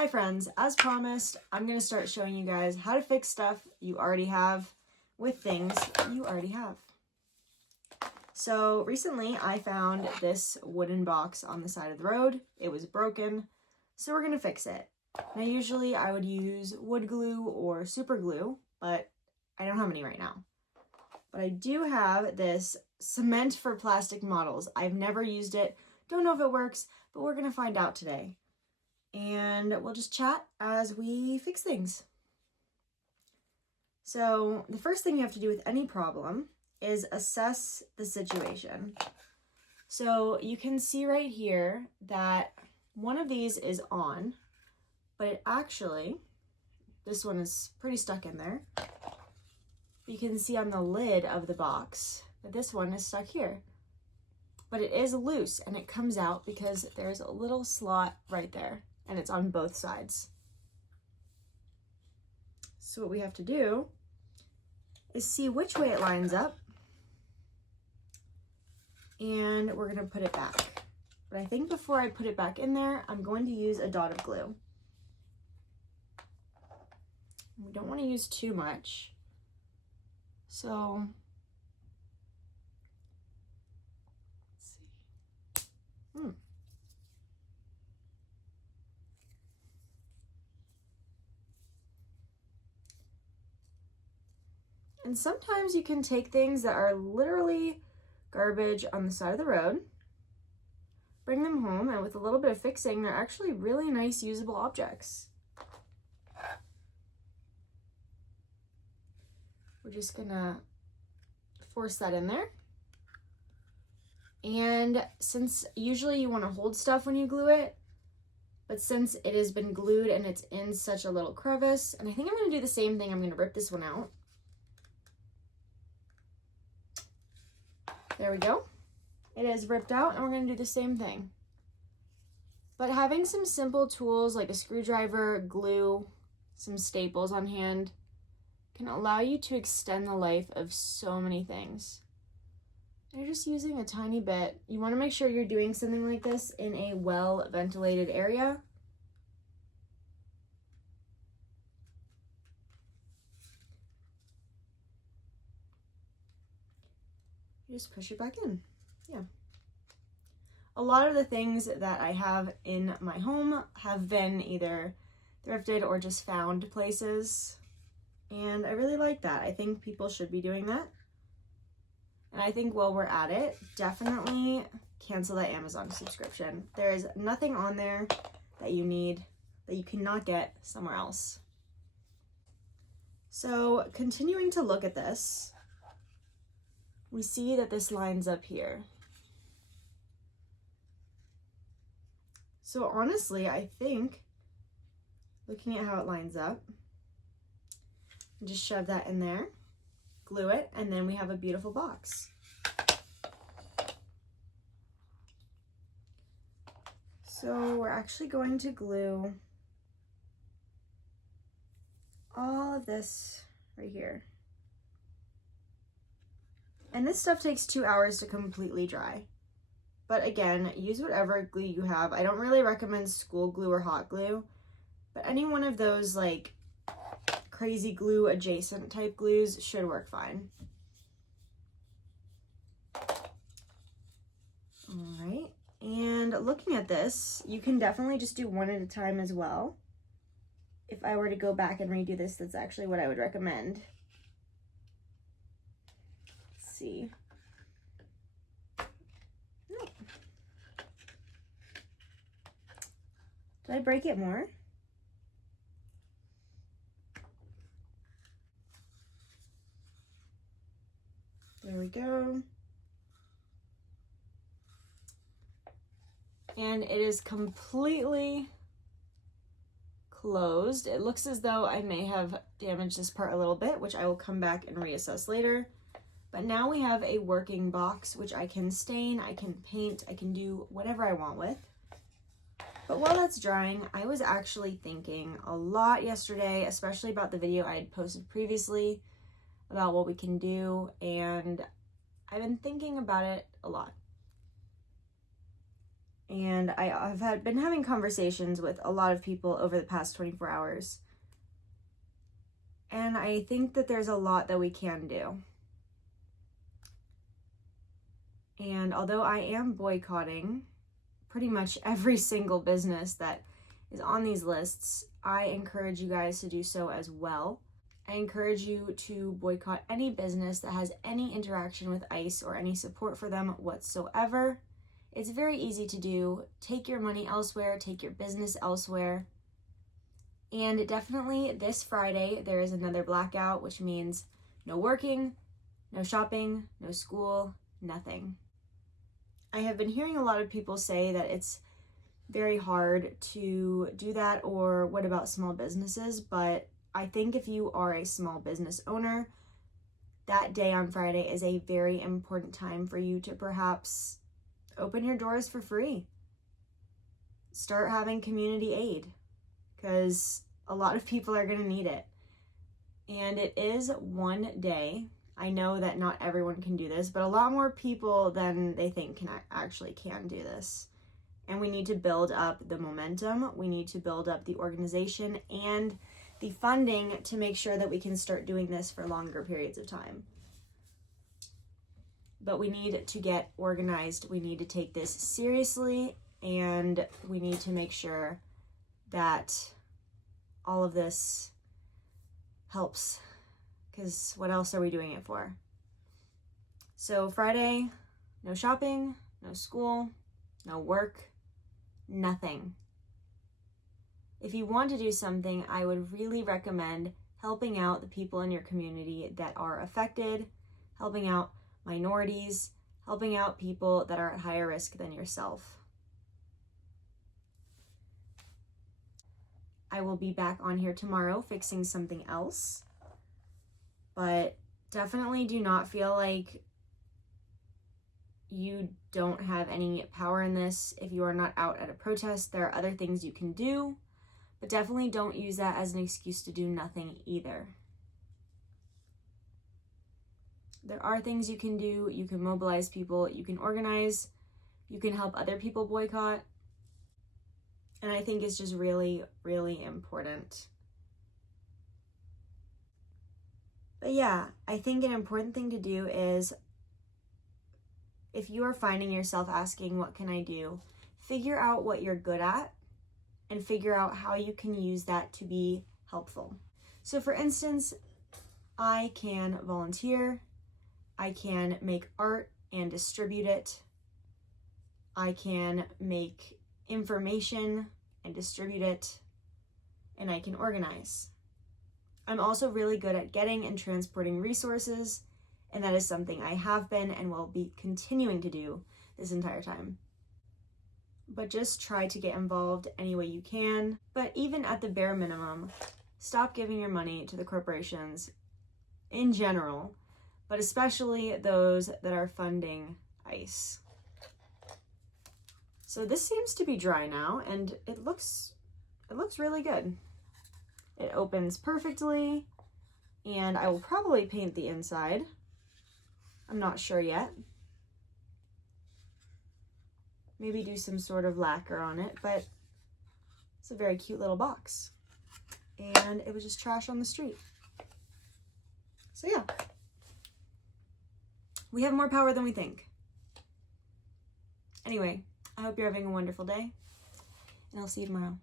Hi friends, as promised, I'm going to start showing you guys how to fix stuff you already have with things you already have. So recently I found this wooden box on the side of the road. It was broken, so we're going to fix it. Now usually I would use wood glue or super glue, but I don't have any right now. But I do have this cement for plastic models. I've never used it, don't know if it works, but we're going to find out today. And we'll just chat as we fix things. So the first thing you have to do with any problem is assess the situation. So you can see right here that one of these is on, but it actually, this one is pretty stuck in there. You can see on the lid of the box that this one is stuck here. But it is loose and it comes out because there's a little slot right there. And it's on both sides. So what we have to do is see which way it lines up, and we're gonna put it back. But I think before I put it back in there, I'm going to use a dot of glue. We don't want to use too much. So let's see. And sometimes you can take things that are literally garbage on the side of the road, bring them home, and with a little bit of fixing, they're actually really nice usable objects. We're just gonna force that in there. And since usually you want to hold stuff when you glue it, but since it has been glued and it's in such a little crevice, and I think I'm gonna do the same thing, I'm gonna rip this one out. There we go. It is ripped out, and we're going to do the same thing. But having some simple tools like a screwdriver, glue, some staples on hand can allow you to extend the life of so many things. You're just using a tiny bit. You want to make sure you're doing something like this in a well-ventilated area. You just push it back in. Yeah. A lot of the things that I have in my home have been either thrifted or just found places. And I really like that. I think people should be doing that. And I think while we're at it, definitely cancel that Amazon subscription. There is nothing on there that you need that you cannot get somewhere else. So continuing to look at this, we see that this lines up here. So honestly, I think, looking at how it lines up, just shove that in there, glue it, and then we have a beautiful box. So we're actually going to glue all of this right here. And this stuff takes 2 hours to completely dry. But again, use whatever glue you have. I don't really recommend school glue or hot glue, but any one of those like crazy glue adjacent type glues should work fine. All right, and looking at this, you can definitely just do one at a time as well. If I were to go back and redo this, that's actually what I would recommend. Let's see. Did I break it more? There we go. And it is completely closed. It looks as though I may have damaged this part a little bit, which I will come back and reassess later. But now we have a working box, which I can stain, I can paint, I can do whatever I want with. But while that's drying, I was actually thinking a lot yesterday, especially about the video I had posted previously about what we can do, and I've been thinking about it a lot. And I've been having conversations with a lot of people over the past 24 hours. And I think that there's a lot that we can do. And although I am boycotting pretty much every single business that is on these lists, I encourage you guys to do so as well. I encourage you to boycott any business that has any interaction with ICE or any support for them whatsoever. It's very easy to do. Take your money elsewhere, take your business elsewhere. And definitely this Friday, there is another blackout, which means no working, no shopping, no school, nothing. I have been hearing a lot of people say that it's very hard to do that, or what about small businesses? But I think if you are a small business owner, that day on Friday is a very important time for you to perhaps open your doors for free. Start having community aid, because a lot of people are going to need it. And it is one day. I know that not everyone can do this, but a lot more people than they think can do this. And we need to build up the momentum. We need to build up the organization and the funding to make sure that we can start doing this for longer periods of time. But we need to get organized. We need to take this seriously, and we need to make sure that all of this helps, because what else are we doing it for? So Friday, no shopping, no school, no work, nothing. If you want to do something, I would really recommend helping out the people in your community that are affected, helping out minorities, helping out people that are at higher risk than yourself. I will be back on here tomorrow fixing something else, but definitely do not feel like you don't have any power in this. If you are not out at a protest, there are other things you can do, but definitely don't use that as an excuse to do nothing either. There are things you can do. You can mobilize people, you can organize, you can help other people boycott. And I think it's just really, really important. But yeah, I think an important thing to do is, if you are finding yourself asking, what can I do? Figure out what you're good at and figure out how you can use that to be helpful. So for instance, I can volunteer, I can make art and distribute it, I can make information and distribute it, and I can organize. I'm also really good at getting and transporting resources, and that is something I have been and will be continuing to do this entire time. But just try to get involved any way you can. But even at the bare minimum, stop giving your money to the corporations in general, but especially those that are funding ICE. So this seems to be dry now, and it looks really good. It opens perfectly, and I will probably paint the inside. I'm not sure yet. Maybe do some sort of lacquer on it, but it's a very cute little box. And it was just trash on the street. So yeah, we have more power than we think. Anyway, I hope you're having a wonderful day, and I'll see you tomorrow.